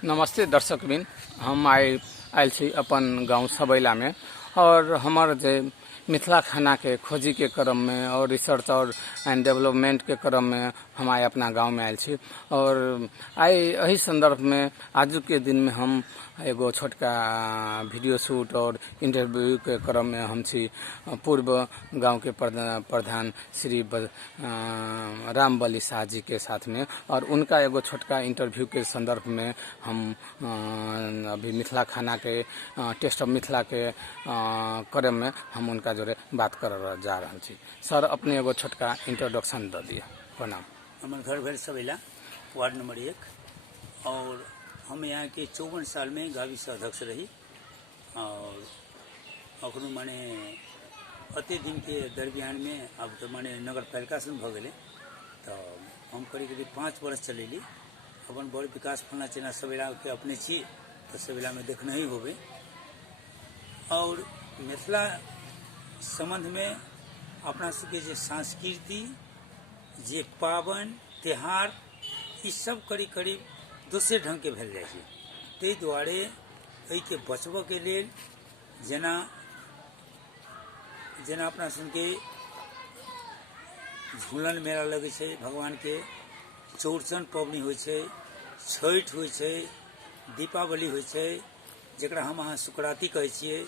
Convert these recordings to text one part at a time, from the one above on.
नमस्ते दर्शकबिन, हम आयल छी अपन गांव सबैला में और हमार जे मिथिला खाना के खोजी के क्रम में और रिसर्च और एंड डेवलपमेंट के क्रम में हम आए अपना गांव में आयल छी। और आए यही संदर्भ में आज के दिन में हम एगो छोटका वीडियो शूट और इंटरव्यू के क्रम में हम छी पूर्व गांव के प्रधान श्री रामबली शाह जी के साथ में, और उनका एगो छोटका इंटरव्यू के संदर्भ में हम अभी मिथिला खाना के टेस्ट ऑफ मिथिला के क्रम में हम उनका जोड़े बात कर जा रहा छी। सर, अपने एगो छोटका इंट्रोडक्शन दे दिए। प्रणाम। हमारे घर भर सबेला वार्ड नंबर 1 और हम यहाँ के 54 साल में गावी से अध्यक्ष रही और अखनो माने अति दिन के दरमियान में अब तो माने नगर पालिका से भ गए तो हम करीब 5 वर्ष चलेली अपन बड़ विकास फलना चेना सबेला के अपने छी तो सबेला में देखना ही होबे। और मिथिला संबंध में अपना सबके जे संस्कृति जे पावन त्यौहार ई सब करीब करीब दोसरे ढंग के भेल जाए छै। ताहि दुआरे एहि के बचबऽ के लेल जेना जेना अपना सबके झूलन मेला लगे छै, भगवान के चौड़चन पबनी होइ छै, छठि होइ छै, दीपावली होइ छै जकरा हम अहाँ सुकराती कहै छियै।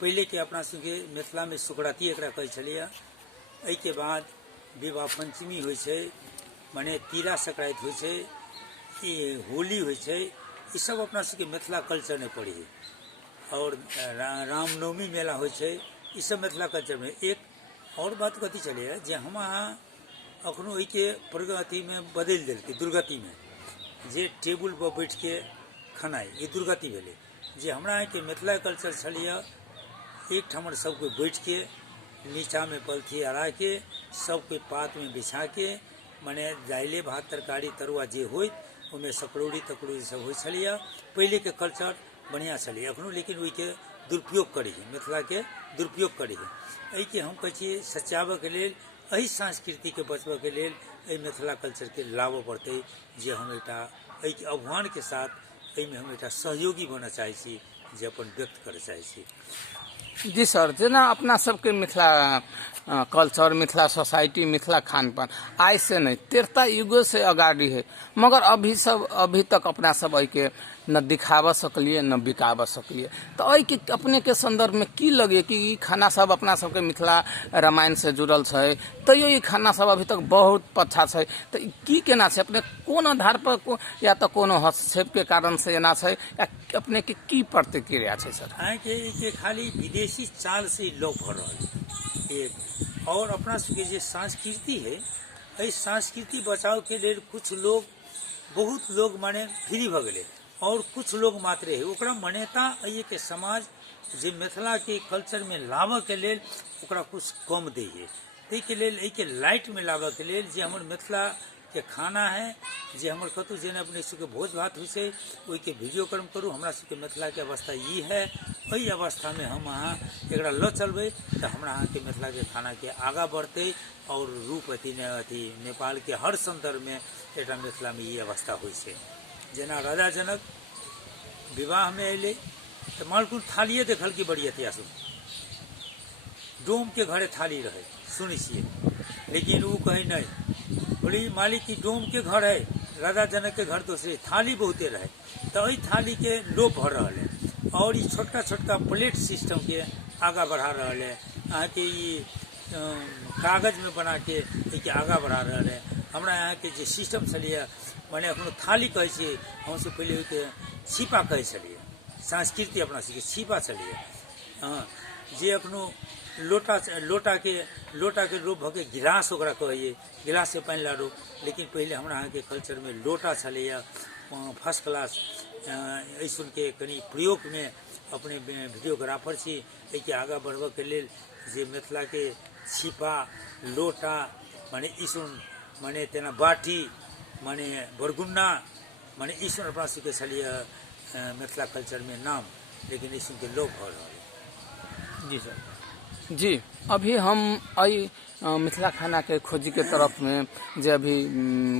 पहिले के अपना सबके मिथिला में सुकराती एकरा कहै छलियै। एहि के बाद विवाह पंचमी होइ छै, माने तीला संक्रांति होइ छै, होली होइ छै, ई सब अपना सबके मिथिला कल्चर में पड़ी है। और रामनवमी मेला होइ छै, ई सब मिथिला कल्चर में। एक और बात कथी चलिए जे हम अहाँ अखनो एहि के प्रगति में बदल देलकै दुर्गति में, जे टेबुल पर बैठ के खेनाइ ई दुर्गति भेलै। जे हमरा यहाँ के मिथिला कल्चर छलिए एक ठमर सब कोई बैठ के नीचा में पलथी अड़ा के सब कोई पात में बिछा के माने दाइले भात तरकारी तरुआ जे होय उनमें सकरौड़ी तकरौड़ी सब होइ छलिए। पहले के कल्चर बढ़िया छलिए अखनो, लेकिन ओहि के दुरुपयोग करी है, मिथिला के दुरुपयोग करी है। एहि के हम कहै छियै सचाबऽ के लेल, एहि संस्कृति के बचबऽ के लेल एहि मिथिला कल्चर के लाबऽ पड़तै। जे हम एकटा एहि के आह्वान के साथ एहि में हम एकटा सहयोगी बनऽ चाहै छी, जे अपन व्यक्त करऽ चाहै छी। जी सर, जना अपना सबके मिथिला कल्चर, मिथिला सोसाइटी, मिथिला खान पान आज से नहीं त्रेता युगों से अगाड़ी है, मगर अभी तक अपना सब के न दिखावा सकलिए न बिकावा सकलिए। तो एहि के अपने के संदर्भ में की लगे कि ई खाना सब अपना सबके मिथिला रामायण से जुड़ल है, तैयो ई खाना सब अभी तक बहुत पछा है। तो की केना छै, अपने कोन आधार पर या तो कोनो हस्तक्षेप के कारण से एना है, या अपने के की प्रतिक्रिया है सर? के खाली विदेशी चाल से लोग भर रहा एक। और अपना सबके जे संस्कृति है, एहि संस्कृति बचाव के लिए कुछ लोग बहुत लोग माने फ्री भ गए और कुछ लोग मात्र है ओकरा मान्यता ये के समाज जे मिथिला के कल्चर में लाबऽ के लेल ओकरा कुछ कम दै है। ताहि के लेल एहि के लाइट में लाबऽ के लेल जे हमर मिथिला के खाना है, जे हमर कतौ जेना अपने सबके भोज भात होइ छै ओहि के वीडियो क्रम करू। हमरा सबके मिथिला के अवस्था ई है, एहि अवस्था में हम अहाँ एकरा ल चलबै तो हमरा अहाँ के मिथिला के खाना के आगा बढ़ते और रूप अथी नेपाल के हर संदर्भ में एकटा मिथिला में ई अवस्था होइ छै। जेना राजा जनक विवाह में अले तो मालकुल थालिए देखल की बड़ी इतिहास डोम के घरे थाली रहे सुनी छिए, लेकिन वो कहीं नहीं बोली मालिक की डोम के घर है, राजा जनक के घर दूसरे थाली बहुते रहे। तो वही थाली के लोप भर रहा है और ये छोटका छोटका प्लेट सिस्टम के आगा बढ़ा रहा है। यहाँ के ये कागज में बना के आगा बढ़ा रहा है। हमरा यहाँ के जे सिस्टम चलिए माने अखनो थाली कहे छिए, हमसे पहले के छिपा कहे चलिए, संस्कृति अपना सबके छिपा चलिए। हाँ, जे अखनो लोटा के रूप भके गिलास ओकरा कहिए, गिलास से पानी लाडू। लेकिन पहले हमरा अहाँ के कल्चर में लोटा चलिए फर्स्ट क्लास। ऐसन के कनी प्रयोग में अपने वीडियोग्राफर छी। एहि के आगा बढ़बऽ के लेल जे मिथिला के छिपा लोटा माने ईसुन माने तेना बाटी माने बरगुन्ना माने ईसुन अपना सबके छलिए मिथिला कल्चर में नाम, लेकिन ईसुन के लोप भऽ रहल है। जी सर, जी अभी हम मिथिला खाना के खोजी के तरफ में जे अभी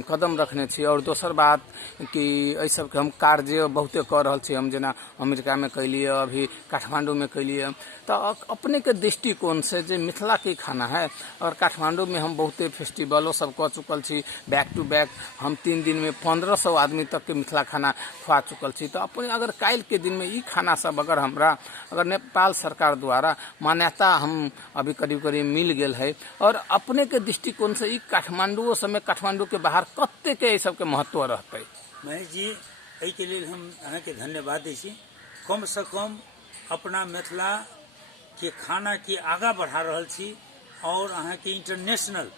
कदम रखने छी। और दोसर बात कि एहि सबके हम कार्य बहुते कर रहल छी। हम जेना अमेरिका में कैलिए, अभी काठमांडू में कैलिए। तो अपने के दृष्टिकोण से जे मिथिला के खाना है, और काठमांडू में हम बहुते फेस्टिवलों सब कऽ चुकल छी, बैक टू बैक हम 3 दिन में 1500 आदमी तक के मिथिला खाना खुआ चुकल छी। तो अपने अगर काल्हि के दिन में ई खाना सब अगर नेपाल सरकार द्वारा मान्यता हम अभी करीब करीब मिल गेल है, और अपने के दृष्टिकोण से ई काठमांडू समय काठमांडू के बाहर कते के सबके महत्व रहते। महेश जी, एहि के लेल हम अहाँके धन्यवाद दै छी। कम से कम अपना मिथिला के खाना के आगा बढ़ा रहल छी, और अहाँके इंटरनेशनल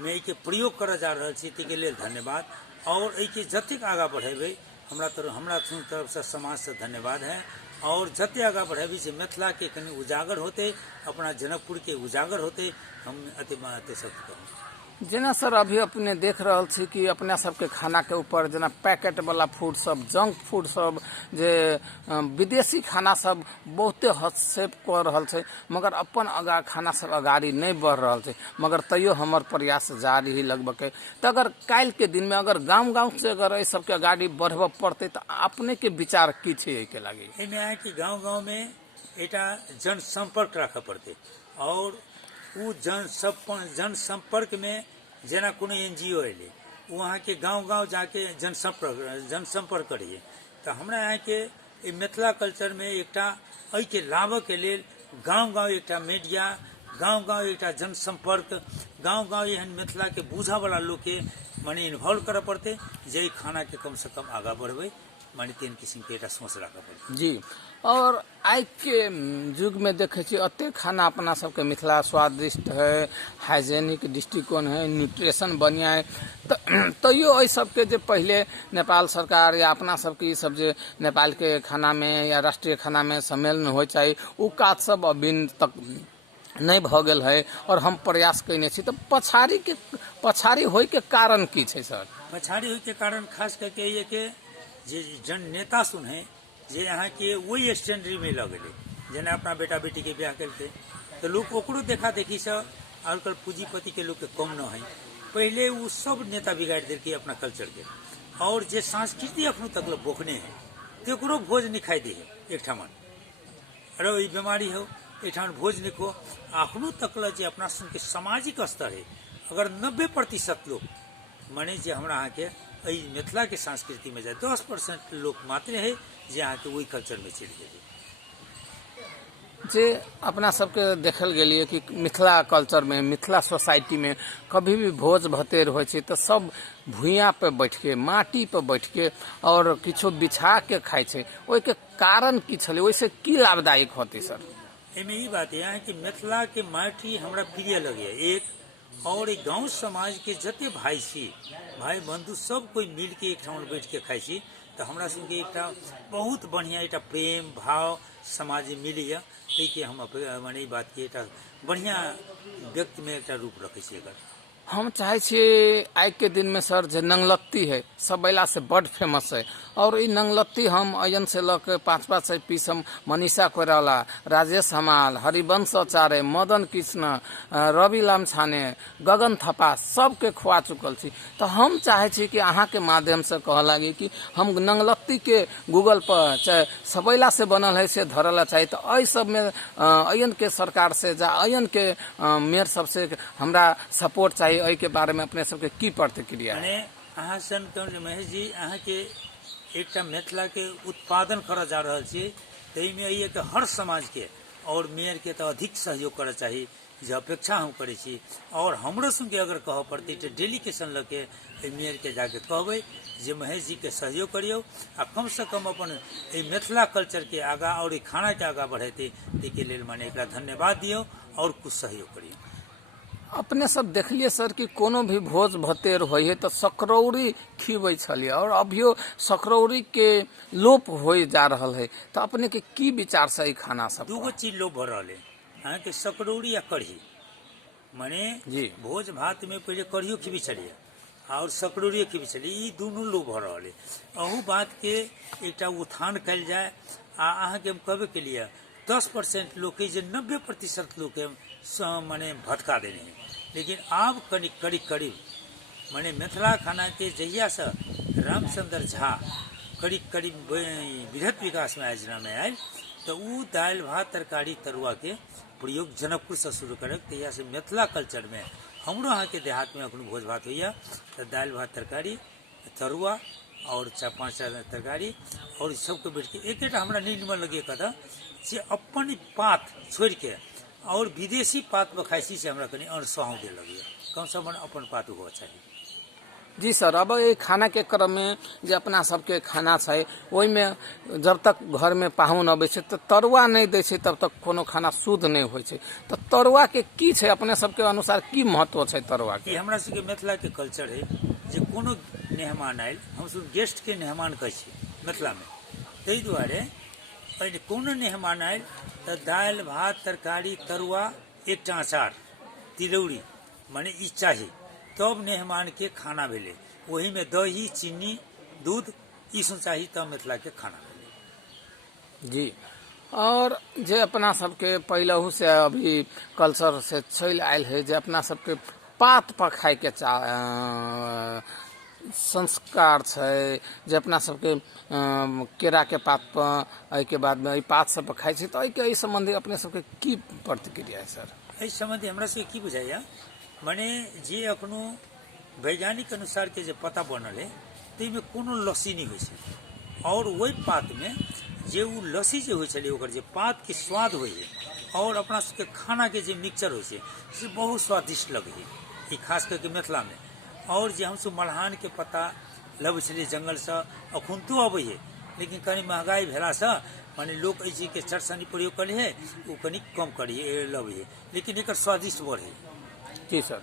में एहि के प्रयोग करऽ जा रहल छी, ताहिके लेल धन्यवाद। और एहि के जतेक आगा बढ़ेबै, हमरा तरफ से समाज से धन्यवाद है। और जते आगा बढ़ेबै से मिथिला के कनि उजागर होते, अपना जनकपुर के उजागर होते, हम अते सब कहूँ। जेना सर अभी अपने देख रहल छी कि अपना सबके खाना के ऊपर जेना पैकेट वाला फूड सब, जंक फूड सब, जे विदेशी खाना सब बहुते हस्तक्षेप कर रहल छै, मगर अपन खाना सब अगाड़ी नहीं बढ़ रहल छै। मगर तैयो हमर प्रयास जारी ही लगभग। तो अगर काल्हि के दिन में अगर गाँव से अगर एहि सबके अगाड़ी बढ़ब पड़ते, तो अपने के विचार की छै एहि के लागी? एहिमे है कि गाँव में एटा जनसंपर्क रखा पड़ते, और उ जनसंपर्क में जेना कोनो NGO एले, वहाँ के गाँव जाके जनसंपर्क करिए। तो हमरा यहाँ के मिथिला कल्चर में एकटा एहि के लाभ के लेल गाँव एकटा मीडिया, गाँव एकटा जनसंपर्क, गाँव एहन मिथिला के बूझा वाला लोग के माने इन्वॉल्व करे पड़ते, जे खाना के कम से कम आगा बढ़े, माने 3 किस्म के एटा सोच रखा पड़ते जी। और आज के युग में देखे छी अते खाना अपना सबके मिथिला स्वादिष्ट है, हाइजेनिक दृष्टिकोण है, न्यूट्रिशन बढ़िया है। तैयो एहि सबके जे पहले नेपाल सरकार या अपना सबके सब जे नेपाल के खाना में या राष्ट्रीय खाना में सम्मेलन हो चाहिए, उ काज सब अभी तक नहीं भ गेल है। और हम प्रयास कैने छी। तो पछाड़ी होय के कारण की छै सर? पछाड़ी होय के कारण खास करके ये के जे जन नेता सुन है, जे यहाँ के वही स्टैंडरी में लगले, जेना अपना बेटा बेटी के ब्याह करके, तो लोग ओकरो देखा देखी से आजकल पूंजीपति के लोग के कम न है। पहले वो सब नेता बिगाड़ देलके अपना कल्चर के, और जे संस्कृति अखनो तक बोखने है, तो भोज नहीं खाई दे है एक ठमन। अरे ये बीमारी हो एक ठमन भोज नहीं खो, अखनो तक जे अपना सुन के सामाजिक स्तर है, अगर 90% लोग माने जे हमरा यहाँ के मिथिला के संस्कृति में जाए, 10% लोग मात्र है जे यहाँ के वही कल्चर में चल गए। जे अपना सबके देखल गेलिए कि मिथिला कल्चर में, मिथिला सोसाइटी में कभी भी भोज भतेर हो तो सब भुइयाँ पे बैठ के, माटी पे बैठ के और किछो बिछा के खाए छे। ओइ के कारण की छले, ओइसे की लाभदायक होती सर? एमे ई बात है कि मिथिला के माटी हमरा प्रिय लगे एक, और एक गाँव समाज के जते भाई बंधु सब कोई मिल के एक ठाम बैठ के खाई छी, तो हमरा संगे एक बहुत बढ़िया एक प्रेम भाव समाज मिलिए। के हम माने बात के एक बढ़िया व्यक्ति में एक रूप रखे छी। हम चाहे छे आज के दिन में सर जे नंगलत्ती है सबैला से बड़ फेमस है, और ई नंगलत्ती हम अयन से लके 5-5 पीस हम मनीषा कोइराला, राजेश हमाल, हरिवंश आचार्य, मदन कृष्ण, रवि लामछाने, गगन थपा सबके खुआ चुकल छी। तो हम चाहे छी कि अहाँ के माध्यम से कह लागी कि हम नंगलत्ती के गूगल पर चाहे सबैला से बनल है से धरला चाहिए। तो अय सब में अयन के सरकार से जा अयन के मेयर सबसे हमरा सपोर्ट चाहिए। एहि के बारे में अपने सबके की प्रतिक्रिया है? अहाँ सन महेश जी, अहाँ के एक मिथिला के उत्पादन कर जा रहा छे, तई में ये कि हर समाज के और मेयर के तो अधिक सहयोग करे चाहिए, जे अपेक्षा हम करे छी। और हमरो संगे अगर कह पड़ती तो डेलीकेशन लगे मेयर के जाके कहबे जे महेश जी के सहयोग करियो, आ कम से कम अपन मिथिला कल्चर के आगा और खाना के आगा बढ़ेते, के लेल माने एक धन्यवाद दियो और कुछ सहयोग करियो। अपने सब देखलिए सर कि कोनो भी भोज भतेर हो तो सकरौरी खिबै छलिए, और अभियो सकरौरी के लोप हो जा रहा है। तो अपने के की विचार से खाना सब? दूगो चीज लोप भ रहा है, अहाँ के सकरौरी या कढ़ी, माने जी भोज भात में पहले कढ़ियो खिबी छलिए और सकरौरी खिबी छलिए, ई दोनों लोप भ रहा है। अहू बात के एक उत्थान कल जाए। अहाँ के हम कहबे के लिए 10% लोग के 90% लोग के माने भटका देने हैं, लेकिन आब करीब करीब माने मिथिला खाना के जहिया से रामचंद्र झा करीब बृहत विकास में योजना में आयल तो उ दाल भात तरकारी तरुआ के प्रयोग जनकपुर से शुरू करक तहिया से मिथिला कल्चर में हमरो अहाँ के देहात में अखन भोज भात होइया तो दाल भात तरकारी तरुआ और 4-5 तरकारी और सबके बैठ के एक हमरा नहीं निमन लगे कदा जे अपन पात छोड़ के और विदेशी पात बखाइसी से हमरा कनी अनसहाव दे लगे कम से कम अपन पात हो चाहिए। जी सर, अब ये खाना के क्रम में जे अपना सबके खाना है वही में जब तक घर में पाहुन अबै छै तो तरुआ नहीं दै छै तब तक कोनो खाना शुद्ध नहीं होइ छै। तो तरुआ के की छै अपने सबके अनुसार की महत्व छै तरुआ के? हमरा सबके मिथिला के कल्चर है जे कोनो मेहमान आयल हम सब गेस्ट के मेहमान कहै छी मिथिला में, ताहि दुआरे पहले कोनो मेहमान आयल तो दाल भात तरकारी तरुआ एकटा अचार तिलौरी माने ई चाहिए तब मेहमान के खाना भेले, वही में दही चीनी दूध ई सब चाहिए तब मिथिला के खाना भेले। जी, और जे अपना सबके पहलहू से अभी कल्चर से चल आयल है जे अपना सबके पात पर खाए के संस्कार है जे अपना सबके केरा के पात पर के बाद में पात सब खाए छै तो एहि संबंधी अपने सबके की प्रतिक्रिया है सर? एहि संबंधी हमरा से की बुझाइया माने जे अखनो वैज्ञानिक अनुसार के जे पता बनल है तै में कोनो लस्सी नहीं होइ छै और वही पात में जे उ लस्सी जे होइ छलै ओकर जे पात के स्वाद होइ है और अपना सबके खाना के जे मिक्सचर होइ छै से बहुत स्वादिष्ट लगे है ई खास करके मिथिला में। और जे हमसब मलहान के पत्ता लबै छलियै जंगल से अखन तो अबै है लेकिन कनी महंगाई भेला से माने लोग एहि चीज के चरसनी प्रयोग करे है वो कनी कम करिए लबै है लेकिन एकर स्वादिष्ट बढ़े। जी सर,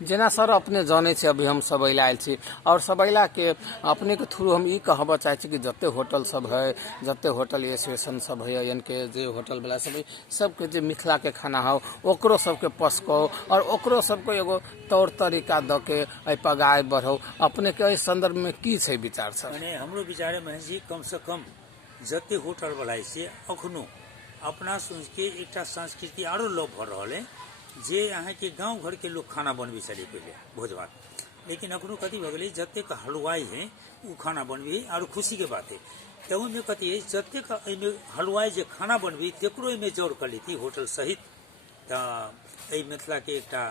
जेना सर अपने जाने छे अभी हम सबैला आयल छी और सबैला के अपने के थ्रू हम ई कहब चाहे छी कि जते होटल सब है जते होटल एसोसिएशन सब है यानी के जे होटल वाला सब है सबके जे मिथिला के खाना हो ओकरो सबके पसको और ओकरो सबको एगो तौर तरीका द के पगाय बढ़ो अपने के संदर्भ में की छे विचार सर? माने हमरो विचार में जी कम से कम जते होटल वाला से अखनो अपना सोच के एकटा संस्कृति आरो लोभ भर रहा है जे अहाँ के गांव घर के लोग खाना बनबे चले पहले भोज भात, लेकिन अखनो कथी भ गेलै जते का हलवाई है उ खाना बनबे और खुशी के बात है तो में कथी है जते का हलवाई जे खाना बनबे तेकरो में जोड़ कर लेती होटल सहित तो मिथिला के एकटा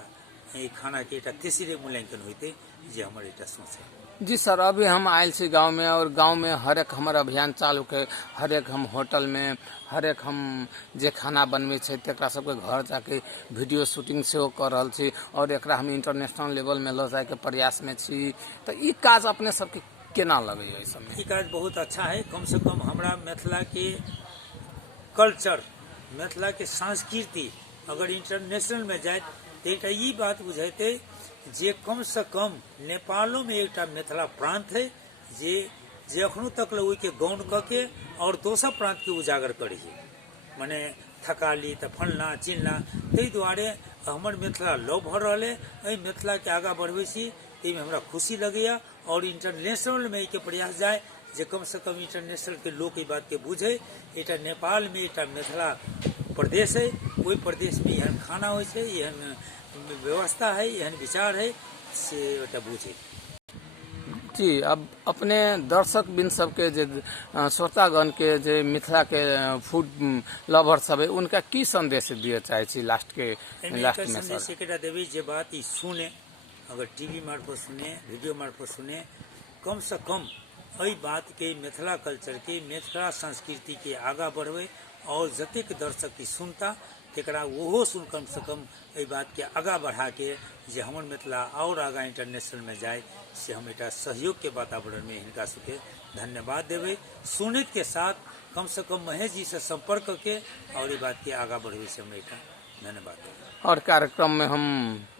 खाना के एकटा तेसरे मूल्यांकन होते जे हमर एकटा सोच है। जी सर, अभी हम आयल छी गांव में और गांव में हर एक हमार अभियान चालू के हर एक हम होटल में हर एक हम जे खाना बनवे छै तेकरा सबके घर जाके वीडियो शूटिंग से कर रहल छी और एकरा हम इंटरनेशनल लेवल में ल जाए के प्रयास में छी। तो ई काज अपने सबके केना लगे है? इस समय ई काज बहुत अच्छा है, कम से कम हमरा मिथिला के कल्चर मिथिला के संस्कृति अगर इंटरनेशनल में जाए तो एकटा ई बात बुझेते जे कम से कम नेपालों में एकटा मिथिला प्रांत है जे अखनो तक ओहि के गौन क के और दोसर प्रांत के उजागर करे है माने थकाली त फलना चिलना ताहि दुआरे हमर मिथिला लोभ भर रहा है मिथिला के आगा बढ़बे छी तै में हमरा खुशी लगेया और इंटरनेशनल में के प्रयास जाए जे कम से कम इंटरनेशनल के लोग ई बात के बुझे एटा नेपाल में एटा मिथिला प्रदेश है ओहि प्रदेश में एहन खाना होइ छै एहन व्यवस्था है एहन विचार है से एटा बुझे। जी, अब अपने दर्शक बिन सबके जे श्रोतागण के जे मिथिला के फूड लवर सब है उनका की संदेश दिए चाहे छी लास्ट में संदेश एकटा देवी जे बात ई सुने अगर टीवी मार्फत सुने वीडियो मार्फत सुने कम से कम एहि बात के मिथिला कल्चर के मिथिला संस्कृति के आगा बढ़े और जतेक दर्शक की सुनता तेकरा ओहो सुन कम से कम एहि बात के आगा बढ़ा के जे हमर मिथिला और आगा इंटरनेशनल में जाए से हम एक सहयोग के वातावरण में हिनका सबके धन्यवाद देवे सुनित के साथ कम से कम महेश जी से संपर्क के और ये बात के आगा बढ़े से हम एक धन्यवाद देवे। और कार्यक्रम में हम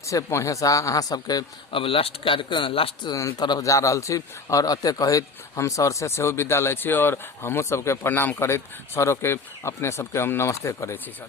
से पहुँचा अहाँ सबके अब लास्ट तरफ जा रहा छी और अते कहित हम सर से सेहो विदा लै छी और हमहूँ सबके प्रणाम करैत सरों के अपने सबके हम नमस्ते करै छी सर।